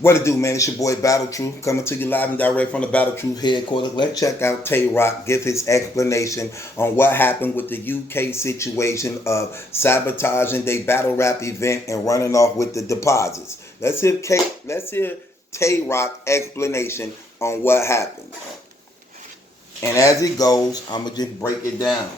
What it do, man? It's your boy Battle Truth coming to you live and direct from the Battle Truth headquarters. Let's check out Tay Rock give his explanation on what happened with the UK situation of sabotaging their battle rap event and running off with the deposits. Let's hear Tay Rock explanation on what happened. And as it goes, I'ma just break it down.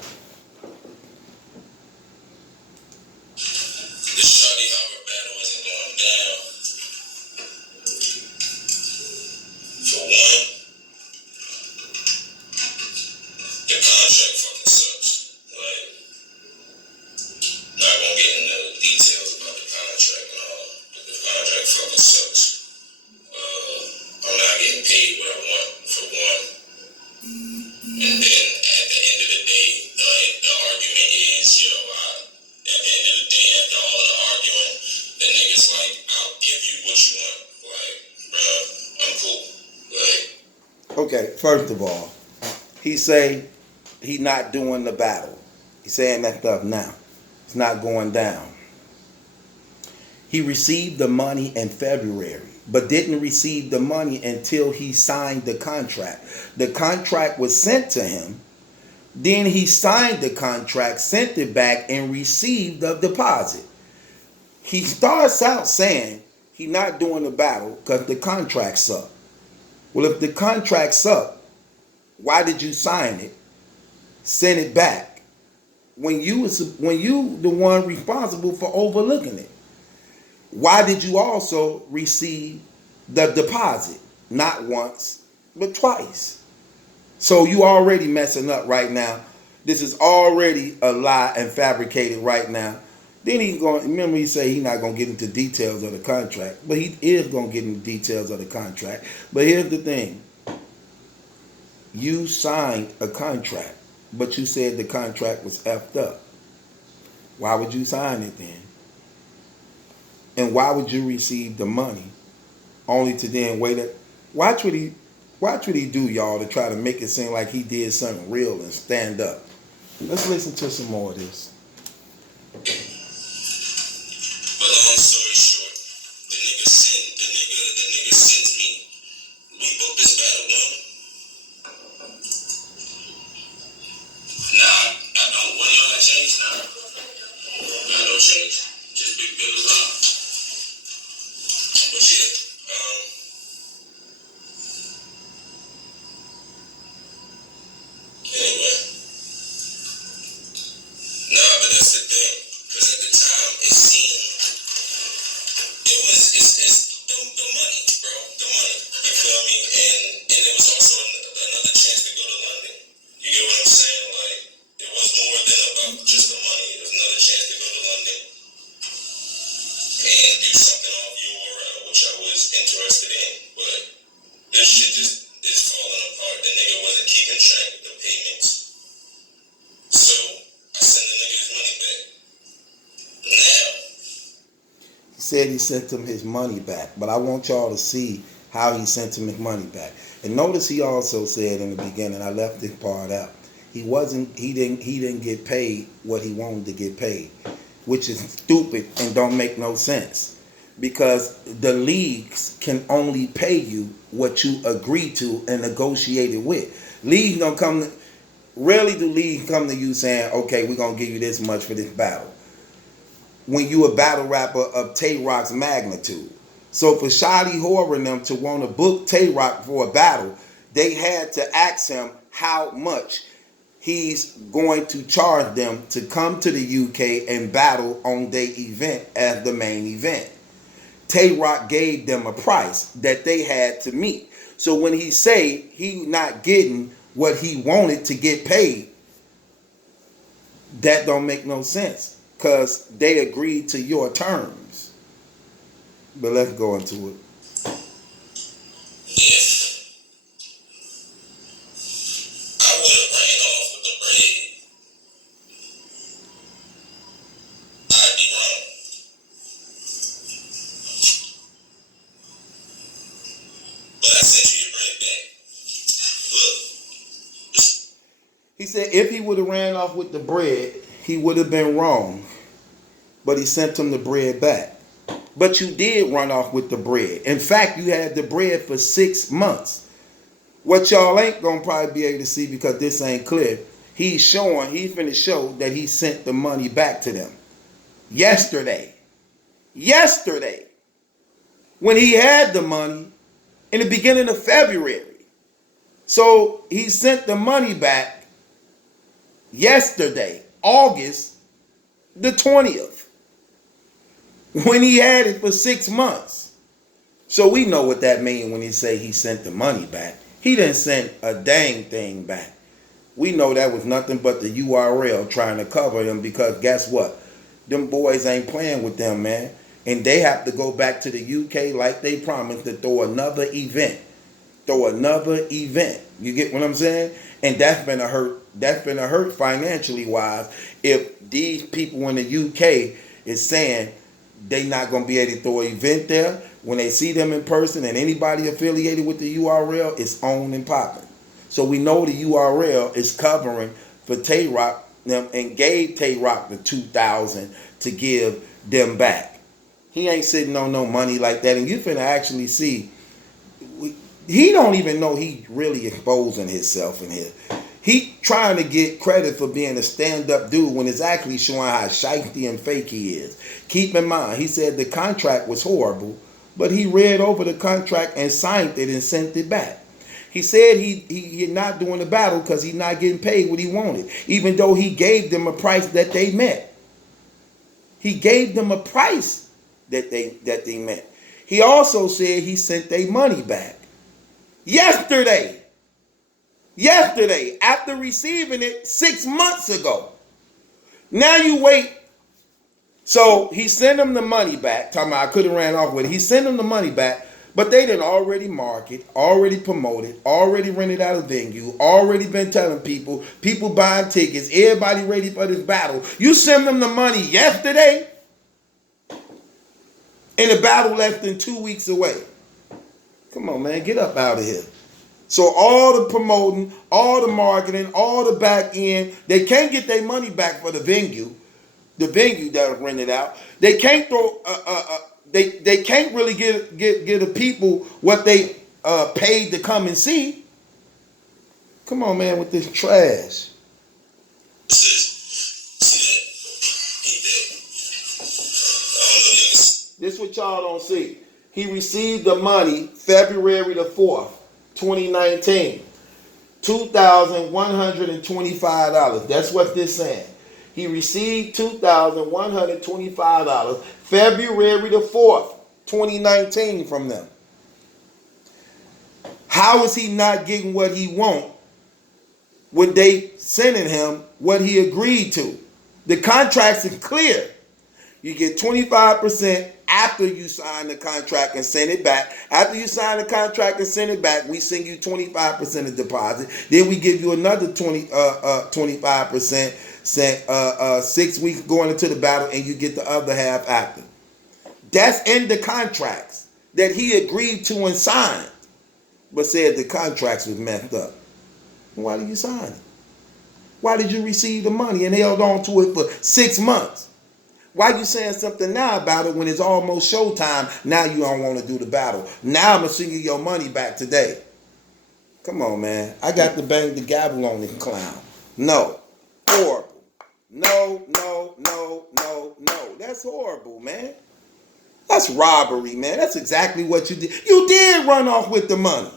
Okay, first of all, he say he not doing the battle. He's saying that stuff now. It's not going down. He received the money in February, but didn't receive the money until he signed the contract. The contract was sent to him. Then he signed the contract, sent it back, and received the deposit. He starts out saying he not doing the battle because the contract's up. Well, if the contract's up, why did you sign it? Send it back when you the one responsible for overlooking it. Why did you also receive the deposit? Not once, but twice. So you already messing up right now. This is already a lie and fabricated right now. Then he's going. Remember, he said he's not going to get into details of the contract, but he is going to get into details of the contract. But here's the thing: you signed a contract, but you said the contract was effed up. Why would you sign it then? And why would you receive the money only to then wait? Watch what he do, y'all, to try to make it seem like he did something real and stand up. Let's listen to some more of this. Said he sent him his money back, but I want y'all to see how he sent him his money back. And notice he also said in the beginning, I left this part out. He didn't get paid what he wanted to get paid, which is stupid and don't make no sense. Because the leagues can only pay you what you agree to and negotiated with. Leagues don't come to, rarely do leagues come to you saying, okay, we're gonna give you this much for this battle, when you a battle rapper of Tay Rock's magnitude. So for Shotty Horror and them to want to book Tay Rock for a battle, they had to ask him how much he's going to charge them to come to the UK and battle on their event as the main event. Tay Rock gave them a price that they had to meet. So when he say he not getting what he wanted to get paid, that don't make no sense. Because they agreed to your terms. But let's go into it. He said if he would have ran off with the bread, he would have been wrong. But he sent him the bread back. But you did run off with the bread. In fact, you had the bread for 6 months. What y'all ain't gonna probably be able to see because this ain't clear. He's finna show that he sent the money back to them. Yesterday. When he had the money in the beginning of February. So he sent the money back yesterday, August the 20th, when he had it for 6 months. So we know what that means when he say he sent the money back. He didn't send a dang thing back. We know that was nothing but the URL trying to cover them because guess what? Them boys ain't playing with them, man. And they have to go back to the UK like they promised to throw another event. You get what I'm saying? And that's been a hurt financially wise if these people in the UK is saying they not going to be able to throw an event there. When they see them in person and anybody affiliated with the URL, it's on and popping. So we know the URL is covering for Tay Rock them and gave Tay Rock the $2,000 to give them back. He ain't sitting on no money like that. And you finna actually see, he don't even know he really exposing himself in here. He trying to get credit for being a stand-up dude when it's actually showing how shifty and fake he is. Keep in mind, he said the contract was horrible, but he read over the contract and signed it and sent it back. He said he not doing the battle because he's not getting paid what he wanted, even though he gave them a price that they met. He gave them a price that they met. He also said he sent their money back. Yesterday, after receiving it 6 months ago. Now you wait. So he sent them the money back. Talking about I could have ran off with it. He sent them the money back, but they didn't already market, already promoted, already rented out a venue, already been telling people buying tickets, everybody ready for this battle. You send them the money yesterday, and the battle less than 2 weeks away. Come on, man, get up out of here. So all the promoting, all the marketing, all the back end, they can't get their money back for the venue that was rented out. They can't throw, they can't really get the people what they paid to come and see. Come on, man, with this trash. This what y'all don't see. He received the money February the 4th. 2019, $2,125. That's what this saying. He received $2,125 February the 4th, 2019 from them. How is he not getting what he want when they sending him what he agreed to? The contracts are clear. You get 25% after you sign the contract and send it back. After you sign the contract and send it back, we send you 25% of deposit. Then we give you another 25% 6 weeks going into the battle, and you get the other half after. That's in the contracts that he agreed to and signed, but said the contracts was messed up. Why did you sign it? Why did you receive the money and held on to it for 6 months? Why you saying something now about it when it's almost showtime? Now you don't want to do the battle. Now I'm going to send you your money back today. Come on, man. I got to bang the gavel on this clown. No. Horrible. No. That's horrible, man. That's robbery, man. That's exactly what you did. You did run off with the money.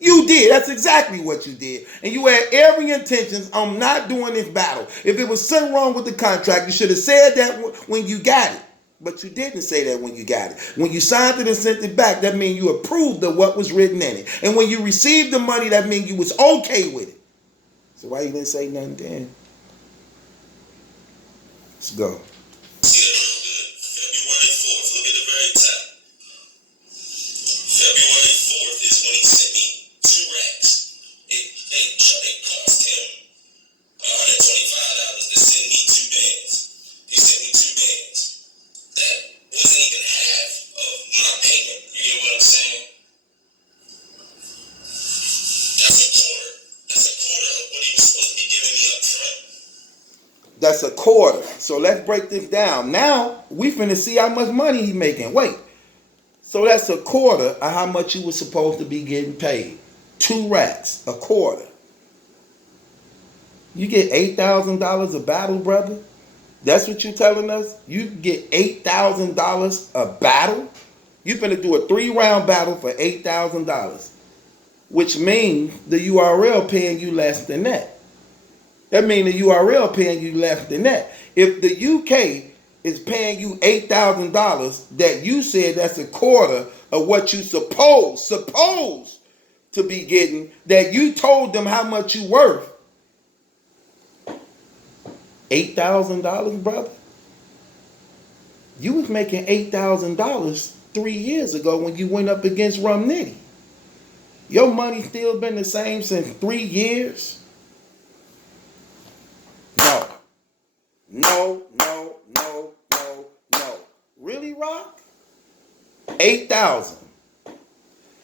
You did. That's exactly what you did. And you had every intention on not doing this battle. If it was something wrong with the contract, you should have said that when you got it. But you didn't say that when you got it. When you signed it and sent it back, that means you approved of what was written in it. And when you received the money, that means you was okay with it. So why you didn't say nothing then? Let's go. That's a quarter. So let's break this down. Now we finna see how much money he making. Wait. So that's a quarter of how much you were supposed to be getting paid. 2 racks, a quarter. You get $8,000 a battle, brother? That's what you telling us? You get $8,000 a battle? You finna do a 3-round battle for $8,000. Which means the URL paying you less than that. That means the URL paying you less than that. If the UK is paying you $8,000, that you said that's a quarter of what you supposed to be getting, that you told them how much you worth. $8,000, brother? You was making $8,000 3 years ago when you went up against Rum Nitty. Your money still been the same since 3 years? No. No, no, no, no, no. Really, Rock? 8,000.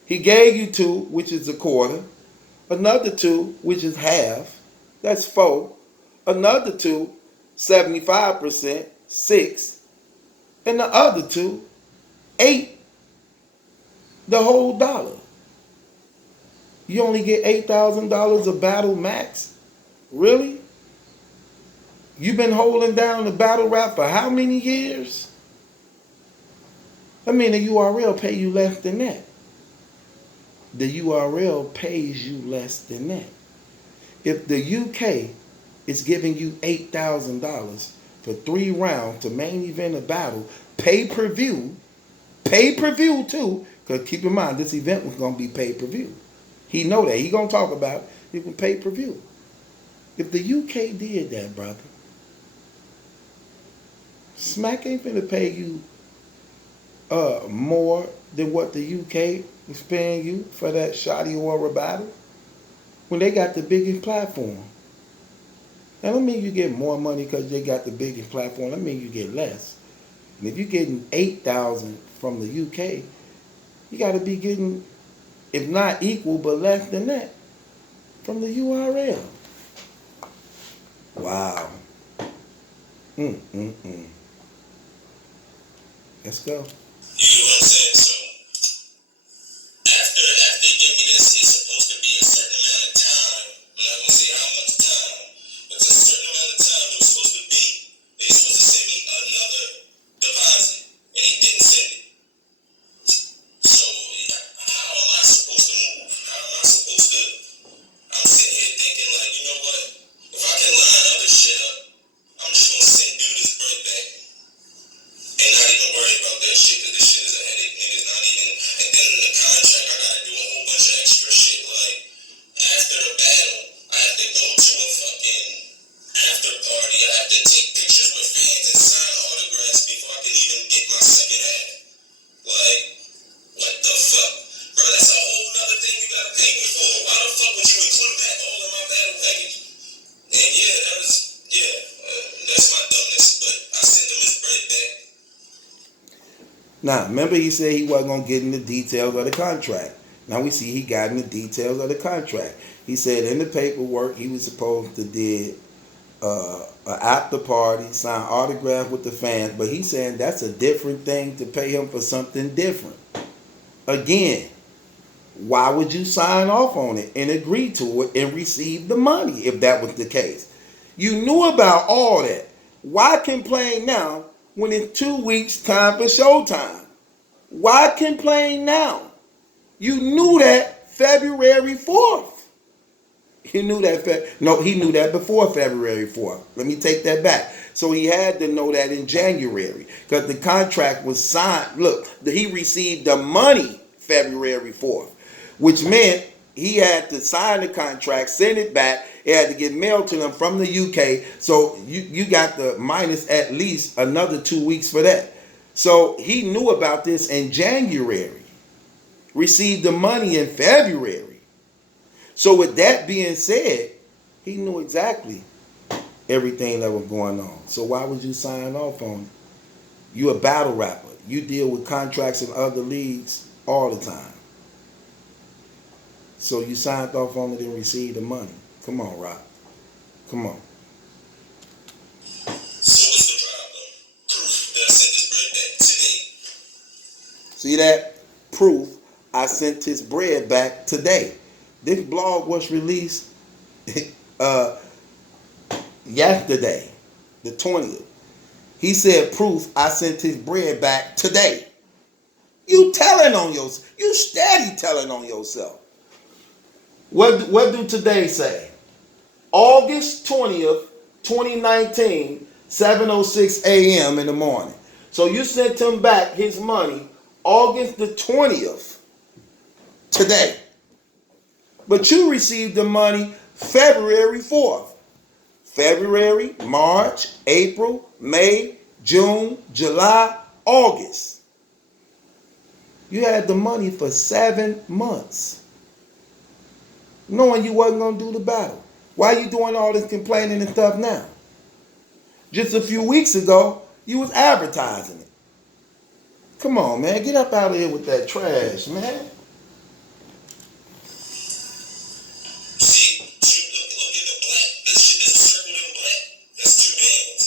He gave you 2, which is a quarter. Another 2, which is half. That's 4. Another 2, 75%, 6. And the other 2, 8. The whole dollar. You only get $8,000 a battle max? Really? You've been holding down the battle rap for how many years? I mean, the URL pay you less than that. The URL pays you less than that. If the UK is giving you $8,000 for 3 rounds to main event a battle, pay-per-view too, because keep in mind, this event was going to be pay-per-view. He know that. He going to talk about it can pay-per-view. If the UK did that, brother, Smack ain't finna pay you more than what the UK is paying you for that Shotty Aura battle when they got the biggest platform. That don't mean you get more money because they got the biggest platform. That mean you get less. And if you're getting 8,000 from the UK, you got to be getting, if not equal, but less than that from the URL. Wow. Let's go. You know what I'm saying? So after they give me this, it's supposed to be a certain amount of time. I'm not gonna say how much time, but it's a certain amount of time it was supposed to be. They supposed to send me another deposit, and he didn't send it. So how am I supposed to move? How am I supposed to? I'm sitting here thinking like, you know what? If I can line other shit up, I'm just gonna send dude his bread back. And not even worry about that shit, because this shit is a headache, nigga. Not even, and then in the contract, I gotta do a whole bunch of extra shit. Like, after the battle, I have to go to a fucking after party. I have to take pictures with fans and sign autographs before I can even get my second half. Like, what the fuck? Bro, that's a whole nother thing you gotta pay me for. Why the fuck would you include that all in my battle package? And yeah, that's my dumbness, but I sent him his bread back. Now, remember he said he wasn't going to get in the details of the contract. Now we see he got in the details of the contract. He said in the paperwork he was supposed to did an after party, sign autograph with the fans, but he's saying that's a different thing to pay him for something different. Again, why would you sign off on it and agree to it and receive the money if that was the case? You knew about all that. Why complain now when in 2 weeks time for showtime? Why complain now? You knew that February 4th. He knew that. No, he knew that before February 4th. Let me take that back. So he had to know that in January because the contract was signed. Look, he received the money February 4th, which meant he had to sign the contract, send it back. It had to get mailed to them from the UK. So you got the minus at least another 2 weeks for that. So he knew about this in January, received the money in February. So with that being said, he knew exactly everything that was going on. So why would you sign off on it? You a battle rapper. You deal with contracts in other leagues all the time. So you signed off on it and received the money. Come on, Rock. Come on. See that? Proof, I sent his bread back today. This blog was released uh, yesterday, the 20th. He said, proof, I sent his bread back today. You telling on yourself. You steady telling on yourself. What do today say? August 20th, 2019, 7:06 a.m. in the morning. So you sent him back his money August the 20th, today. But you received the money February 4th. February, March, April, May, June, July, August. You had the money for 7 months, knowing you wasn't going to do the battle. Why are you doing all this complaining and stuff now? Just a few weeks ago, you was advertising it. Come on, man. Get up out of here with that trash, man. See, look at the black. The shit that's circled in black. That's 2 bands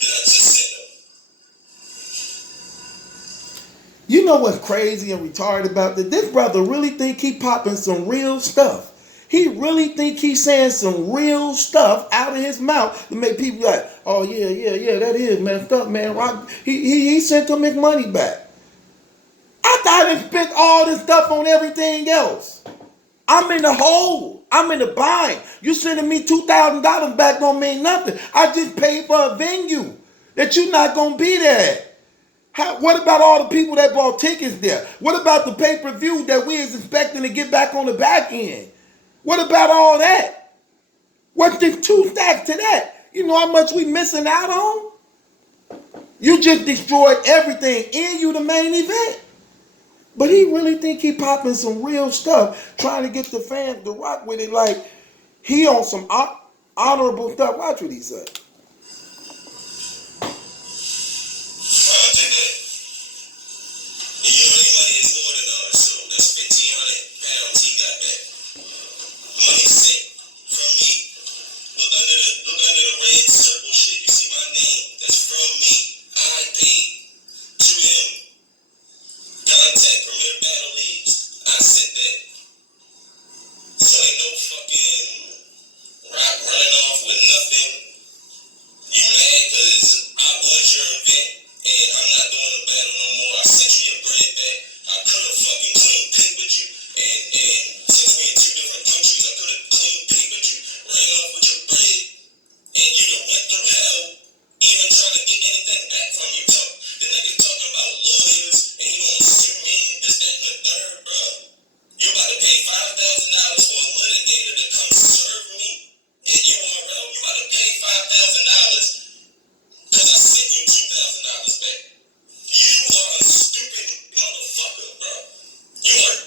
that I just sent them. You know what's crazy and retarded about this? This brother really think he popping some real stuff. He really think he's saying some real stuff out of his mouth to make people like, oh yeah, that is messed up, man. He sent him his money back. I thought I spent all this stuff on everything else. I'm in the hole. I'm in the bind. You sending me $2,000 back don't mean nothing. I just paid for a venue that you're not gonna be there at. What about all the people that bought tickets there? What about the pay-per-view that we is expecting to get back on the back end? What about all that? What's the 2 stacks to that? You know how much we missing out on? You just destroyed everything and you the main event. But he really think he popping some real stuff, trying to get the fans to rock with it like he on some honorable stuff. Watch what he said. And you know their money is more than ours, so that's 1,500 pounds he got back. Money sent from me. Look under the red circle shit. You see my name? That's from me. I paid to him. Contact Premier Battle Leagues. I sent that. So ain't no fucking rock running off with nothing. You mad because I was your event and I'm not doing the battle no more. I sent you your bread back. I could have fucking clean papered you. And since we in 2 different countries, I could have clean papered you, ran off with your bread. And you done went through hell even trying to get anything back from you. The nigga talking about lawyers and he gonna sue me, this, that, and the third, bro. You about to pay $5,000 for a litigator to come serve me at URL. You about to pay $5,000 because I sent you $2,000 back. You are a stupid motherfucker, bro. You are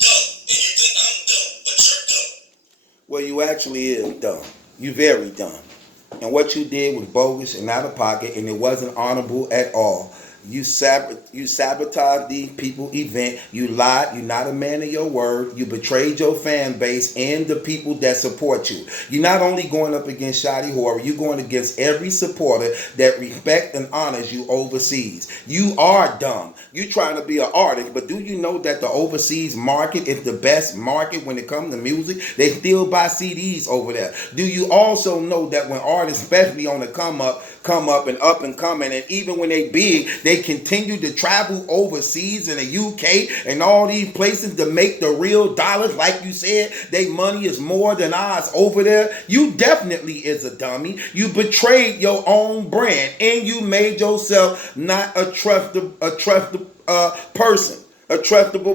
dumb. And you think I'm dumb, but you're dumb. Well, you actually is dumb. You very dumb. And what you did was bogus and out of pocket, and it wasn't honorable at all. You sabotaged these people's event. You lied. You're not a man of your word. You betrayed your fan base and the people that support you. You're not only going up against Shotty Horror, you're going against every supporter that respects and honors you overseas. You are dumb. You're trying to be an artist, but do you know that the overseas market is the best market when it comes to music? They still buy CDs over there. Do you also know that when artists, especially on the come up and coming, and even when they big, they continue to travel overseas in the UK and all these places to make the real dollars? Like you said, their money is more than ours over there. You definitely is a dummy. You betrayed your own brand and you made yourself not a trustable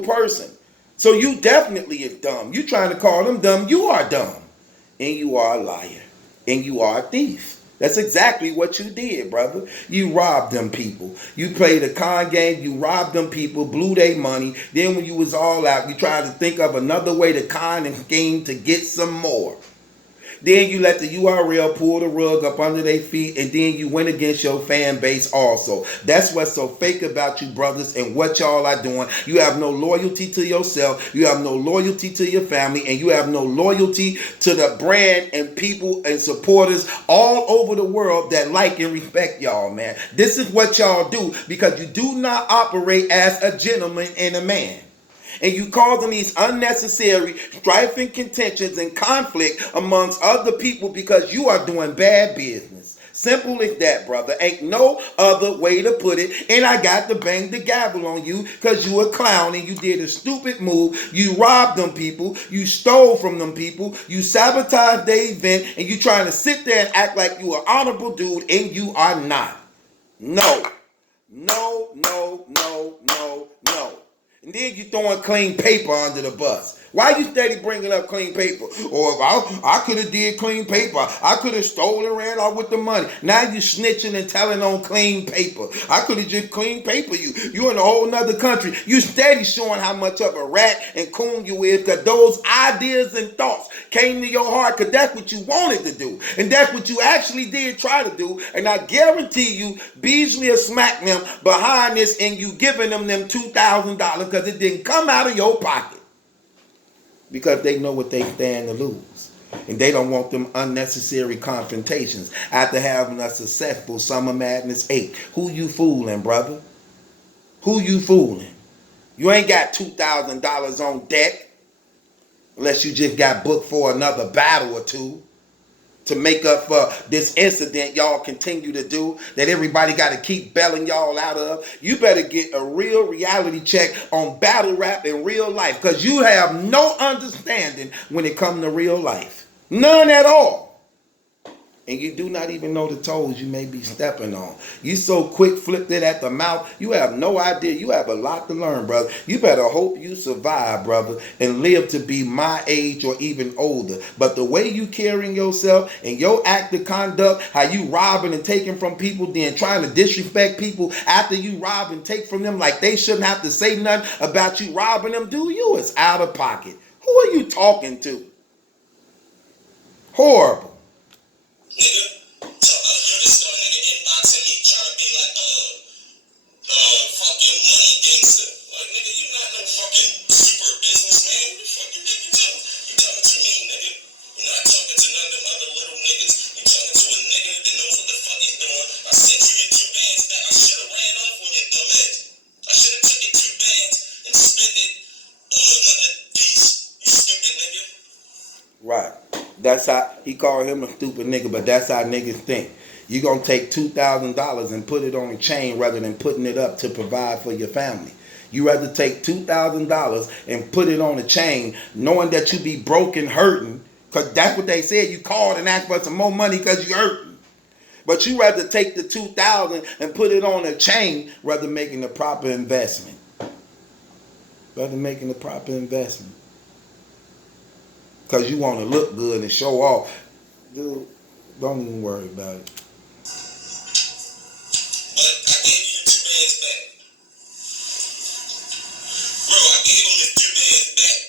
person. So you definitely is dumb. You trying to call them dumb. You are dumb. And you are a liar. And you are a thief. That's exactly what you did, brother. You robbed them people. You played a con game. You robbed them people, blew their money. Then when you was all out, you tried to think of another way to con and scheme to get some more. Then you let the URL pull the rug up under their feet, and then you went against your fan base also. That's what's so fake about you, brothers, and what y'all are doing. You have no loyalty to yourself, you have no loyalty to your family, and you have no loyalty to the brand and people and supporters all over the world that like and respect y'all, man. This is what y'all do because you do not operate as a gentleman and a man. And you causing these unnecessary strife and contentions and conflict amongst other people because you are doing bad business. Simple as that, brother. Ain't no other way to put it. And I got to bang the gavel on you because you a clown and you did a stupid move. You robbed them people. You stole from them people. You sabotaged their event. And you trying to sit there and act like you an honorable dude and you are not. No. No, no, no, no, no. And then you throwing clean paper under the bus. Why you steady bringing up clean paper? Or if I could have did clean paper. I could have stolen, ran off with the money. Now you snitching and telling on clean paper. I could have just clean paper you. You in a whole nother country. You steady showing how much of a rat and coon you is because those ideas and thoughts came to your heart because that's what you wanted to do. And that's what you actually did try to do. And I guarantee you, Beasley will smack them behind this and you giving them $2,000 because it didn't come out of your pocket. Because they know what they stand to lose. And they don't want them unnecessary confrontations after having a successful Summer Madness 8. Who you fooling, brother? Who you fooling? You ain't got $2,000 on deck unless you just got booked for another battle or two to make up for this incident y'all continue to do that everybody got to keep bailing y'all out of. You better get a real reality check on battle rap in real life because you have no understanding when it comes to real life. None at all. And you do not even know the toes you may be stepping on. You so quick flipped it at the mouth, you have no idea. You have a lot to learn, brother. You better hope you survive, brother, and live to be my age or even older. But the way you carrying yourself and your act of conduct, how you robbing and taking from people, then trying to disrespect people after you rob and take from them like they shouldn't have to say nothing about you robbing them, do you? It's out of pocket. Who are you talking to? Horrible. Nigga, so you're the star nigga inboxing me trying to be like fucking money gangster. Like nigga, you not no fucking super businessman. What the fuck you think you talking? You talking to me, nigga. You're not talking to none of them other little niggas. You talking to a nigga that knows what the fuck he's doing. I sent you your 2 bands back. I should have ran off on your dumb ass. I should have took your 2 bands and spent it on another piece. You stupid nigga. Right. That's how he called him a stupid nigga, but that's how niggas think. You gonna take $2,000 and put it on a chain rather than putting it up to provide for your family. You rather take $2,000 and put it on a chain, knowing that you be broken, hurting, because that's what they said. You called and asked for some more money because you hurting. But you rather take the $2,000 and put it on a chain rather making the proper investment. Because you want to look good and show off. Dude, don't even worry about it. But I gave you your 2 bands back. Bro, I gave him his 2 bands back.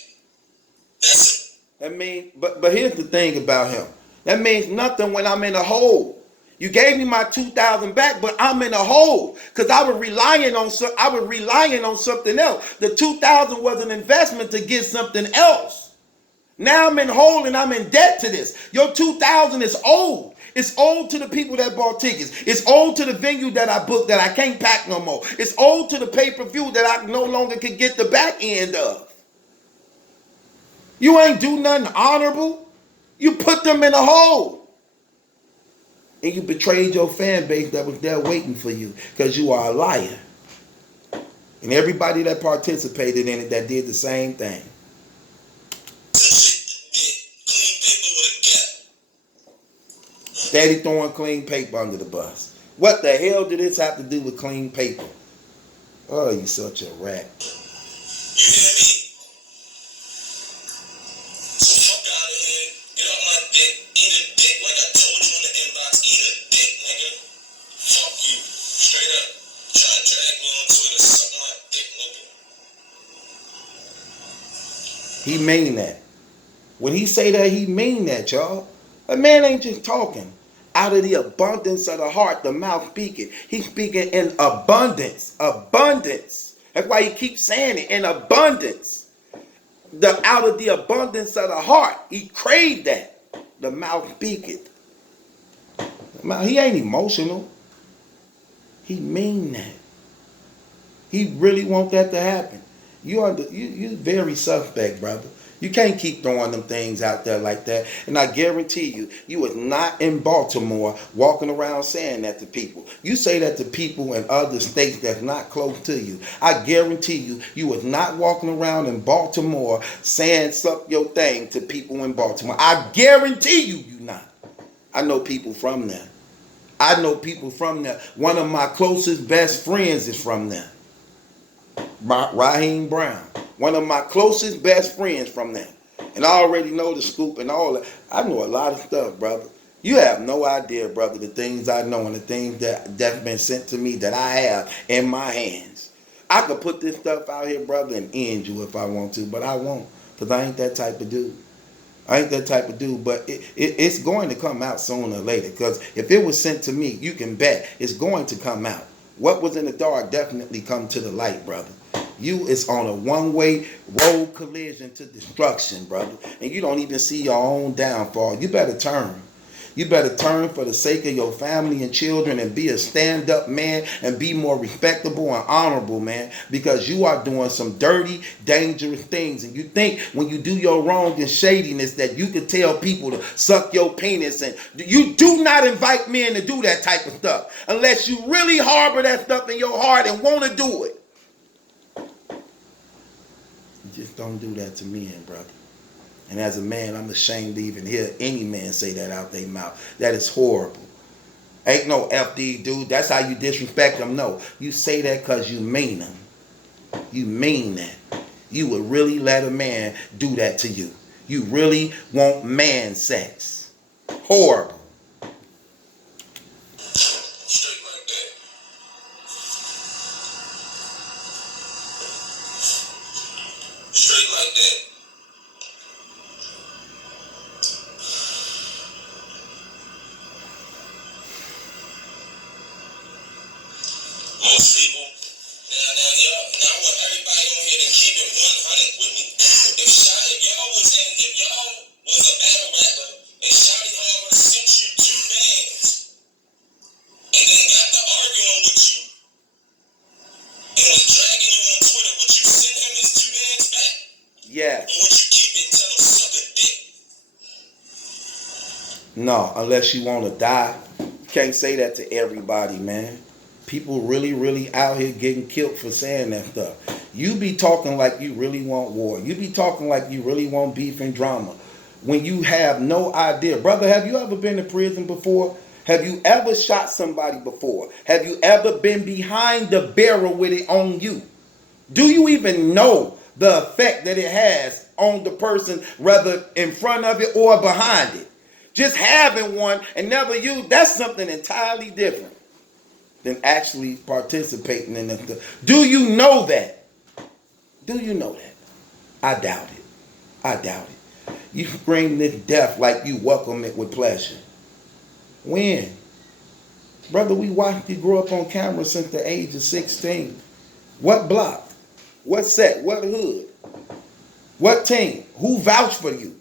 That's it. That means, but here's the thing about him. That means nothing when I'm in a hole. You gave me my $2,000 back, but I'm in a hole because I was relying on something else. The $2,000 was an investment to get something else. Now I'm in hole and I'm in debt to this. Your $2,000 is old. It's owed to the people that bought tickets. It's owed to the venue that I booked that I can't pack no more. It's owed to the pay-per-view that I no longer can get the back end of. You ain't do nothing honorable. You put them in a hole. And you betrayed your fan base that was there waiting for you because you are a liar. And everybody that participated in it that did the same thing. Steady throwing clean paper under the bus. What the hell did this have to do with clean paper? Oh, you such a rat. You hear me? So fuck out of here. Get off my dick. Eat a dick like I told you in the inbox. Eat a dick, nigga. Fuck you. Straight up. Try to drag me on Twitter. Suck my dick, nigga. He mean that. When he say that, he mean that, y'all. A man ain't just talking. Out of the abundance of the heart, the mouth speaketh. He's speaking in abundance. Abundance. That's why he keeps saying it, in abundance. Out of the abundance of the heart, he craved that. The mouth speaketh. He ain't emotional. He mean that. He really want that to happen. You very suspect, brother. You can't keep throwing them things out there like that. And I guarantee you, you was not in Baltimore walking around saying that to people. You say that to people in other states that's not close to you. I guarantee you, you was not walking around in Baltimore saying suck your thing to people in Baltimore. I guarantee you not. I know people from there. I know people from there. One of my closest best friends is from there. Raheem Brown. One of my closest best friends from there. And I already know the scoop and all that. I know a lot of stuff, brother. You have no idea, brother, the things I know and the things that's been sent to me that I have in my hands. I could put this stuff out here, brother, and end you if I want to, but I won't, because I ain't that type of dude. I ain't that type of dude, but it's going to come out sooner or later, because if it was sent to me, you can bet it's going to come out. What was in the dark definitely come to the light, brother. You is on a one-way road collision to destruction, brother. And you don't even see your own downfall. You better turn. You better turn for the sake of your family and children and be a stand-up man and be more respectable and honorable, man, because you are doing some dirty, dangerous things. And you think when you do your wrong and shadiness that you can tell people to suck your penis. And you do not invite men to do that type of stuff unless you really harbor that stuff in your heart and want to do it. You just don't do that to men, brother. And as a man, I'm ashamed to even hear any man say that out their mouth. That is horrible. Ain't no FD, dude. That's how you disrespect them. No, you say that because you mean them. You mean that. You would really let a man do that to you. You really want man sex. Horrible. Straight like that. Straight like that. Most people, now I want everybody on here to keep it 100 with me. If y'all was a battle rapper and Shotty Harper sent you 2 bands and then got to arguing with you and was dragging you on Twitter, would you send him his 2 bands back? Yes. Or would you keep it and tell him suck a dick? No, unless you want to die. You can't say that to everybody, man. People really out here getting killed for saying that stuff. You be talking like you really want war. You be talking like you really want beef and drama. When you have no idea. Brother, have you ever been to prison before? Have you ever shot somebody before? Have you ever been behind the barrel with it on you? Do you even know the effect that it has on the person, whether in front of it or behind it? Just having one and never use, that's something entirely different than actually participating in it. Do you know that? Do you know that? I doubt it. I doubt it. You scream this death like you welcome it with pleasure. When? Brother, we watched you grow up on camera since the age of 16. What block? What set? What hood? What team? Who vouched for you?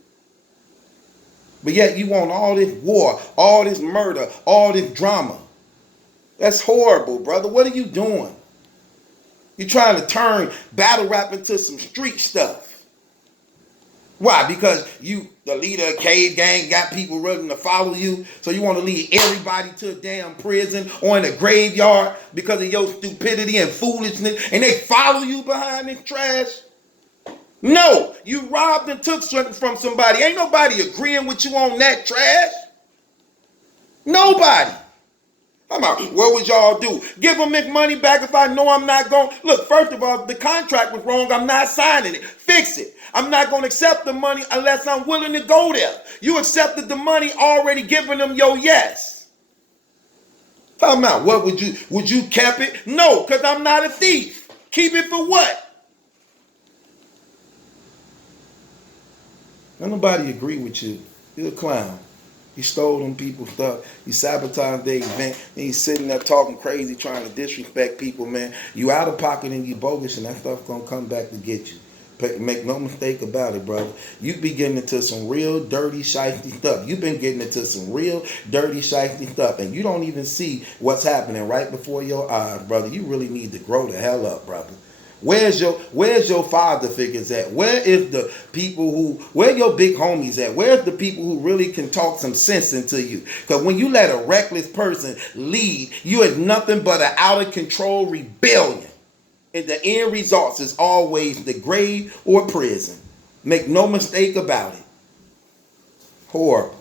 But yet you want all this war, all this murder, all this drama. That's horrible, brother. What are you doing? You're trying to turn battle rap into some street stuff. Why? Because you, the leader of Cave Gang, got people running to follow you, so you want to lead everybody to a damn prison or in a graveyard because of your stupidity and foolishness, and they follow you behind this trash? No, you robbed and took something from somebody. Ain't nobody agreeing with you on that trash. Nobody. I'm out. What would y'all do? Give them McMoney back if I know I'm not going. Look, first of all, if the contract was wrong, I'm not signing it. Fix it. I'm not going to accept the money unless I'm willing to go there. You accepted the money, already giving them your yes. Talking about what would you keep it? No, because I'm not a thief. Keep it for what? Don't nobody agree with you. You're a clown. You stole them people's stuff. You sabotaged their event. And you sitting there talking crazy, trying to disrespect people, man. You out of pocket and you bogus, and that stuff gonna come back to get you. Make no mistake about it, brother. You be getting into some real dirty, shifty stuff. You've been getting into some real dirty, shifty stuff, and you don't even see what's happening right before your eyes, brother. You really need to grow the hell up, brother. Where's your father figures at? Where is the people where your big homies at? Where's the people who really can talk some sense into you? Because when you let a reckless person lead, you are nothing but an out of control rebellion. And the end results is always the grave or prison. Make no mistake about it. Horrible.